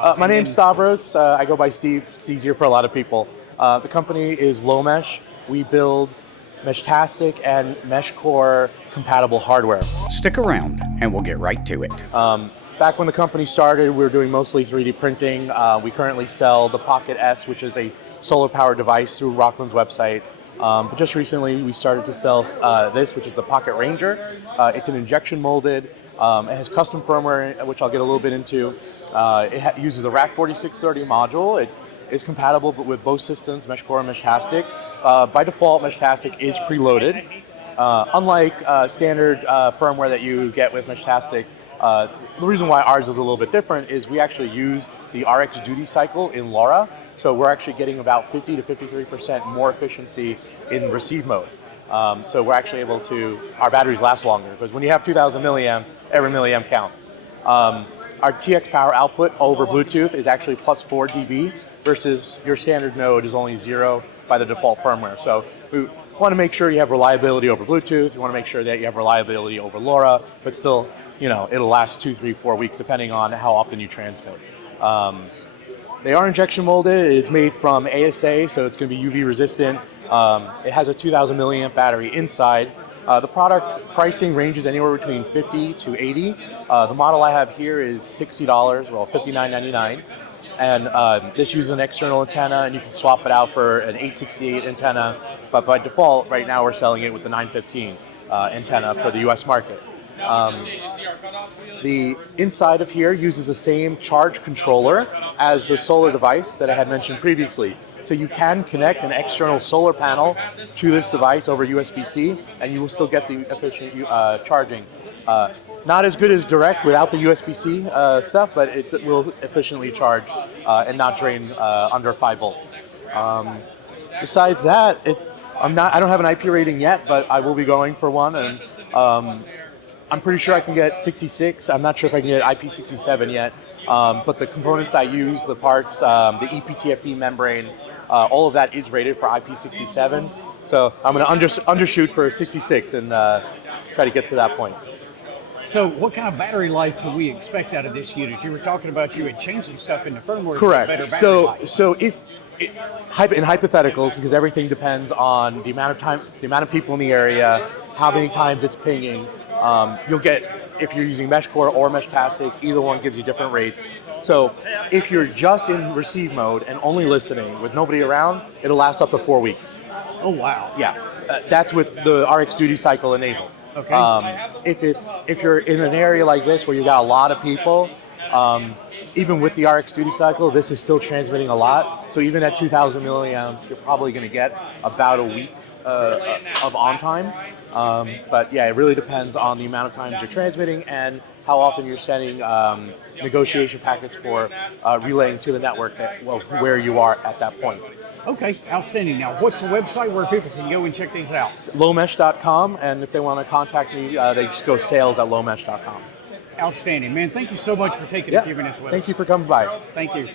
My name's Stavros. I go by Steve. It's easier for a lot of people. The company is LowMesh. We build Meshtastic and MeshCore compatible hardware. Stick around and we'll get right to it. Back when the company started, we were doing mostly 3D printing. We currently sell the Pocket S, which is a solar powered device through Rockland's website. But just recently we started to sell this, which is the Pocket Ranger. It's an injection molded. It has custom firmware, which I'll get a little bit into. It uses a Rack 4630 module. It is compatible with both systems, MeshCore and Meshtastic. By default, Meshtastic is preloaded. Unlike standard firmware that you get with Meshtastic, the reason why ours is a little bit different is we actually use the RX duty cycle in LoRa. So we're actually getting about 50 to 53% more efficiency in receive mode. So we're actually able to, our batteries last longer, because when you have 2000 milliamps, every milliamp counts. Our TX power output over Bluetooth is actually plus 4 dB versus your standard node is only 0 by the default firmware. So we want to make sure you have reliability over Bluetooth. You want to make sure that you have reliability over LoRa, but still, you know, it'll last 2, 3, 4 weeks depending on how often you transmit. They are injection molded. It's made from ASA, so it's going to be UV resistant. It has a 2000 milliamp battery inside. The product pricing ranges anywhere between 50 to 80. The model I have here is $60, well, $59.99. And this uses an external antenna, and you can swap it out for an 868 antenna. But by default, right now we're selling it with the 915 antenna for the US market. The inside of here uses the same charge controller as the solar device that I had mentioned previously. So you can connect an external solar panel to this device over USB-C, and you will still get the efficient charging. Not as good as direct without the USB-C stuff, but it will efficiently charge and not drain under 5 volts. Besides that, I don't have an IP rating yet, but I will be going for one, and I'm pretty sure I can get 66. I'm not sure if I can get IP67 yet, but the components I use, the parts, the ePTFE membrane, all of that is rated for IP67. So I'm going to undershoot for 66 and try to get to that point. So what kind of battery life can we expect out of this unit? You were talking about you had changed some stuff in the firmware. Correct. Better battery life. So if in hypotheticals, because everything depends on the amount of time, the amount of people in the area, how many times it's pinging. You'll get, if you're using MeshCore or Meshtastic, either one gives you different rates. So if you're just in receive mode and only listening with nobody around, it'll last up to 4 weeks. Oh wow! Yeah, that's with the RX duty cycle enabled. Okay. If you're in an area like this where you got a lot of people, even with the RX duty cycle, this is still transmitting a lot. So even at 2000 milliamps, you're probably going to get about a week of on time. But yeah, it really depends on the amount of times you're transmitting and how often you're sending negotiation packets for relaying to the network where you are at that point. Okay, outstanding. Now, what's the website where people can go and check these out? LowMesh.com, and if they want to contact me, they just go sales@lowmesh.com. Outstanding, man. Thank you so much for taking a few minutes with us. Thank you for coming by. Thank you.